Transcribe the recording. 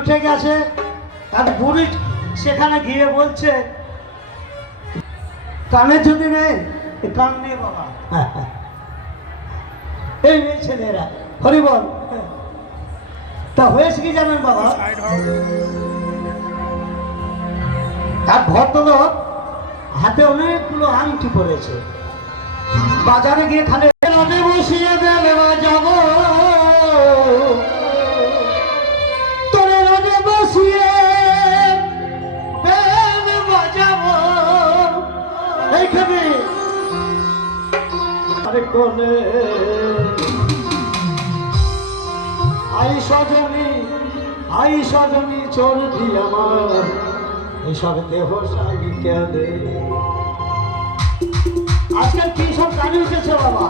উঠে গেছে। তার বুড়ি সেখানে গিয়ে বলছে, কানের যদি নেই কান নেই বাবা। এই মেয়ে ছেলেরা হরিবল। তা হয়েছে কি জানেন বাবা, তার ভদ্রলোক হাতে অনেকগুলো আংটি পড়েছে, বাজারে গিয়ে খালে বসিয়ে দেবে যাব, তোরে রোদে বসিয়ে বাজাবো এইখানে কোলে আই সজনী চর্বি আমার এইসব দেহ সারি কেলে। আজকাল কি সব গাড়ি উঠেছে বাবা।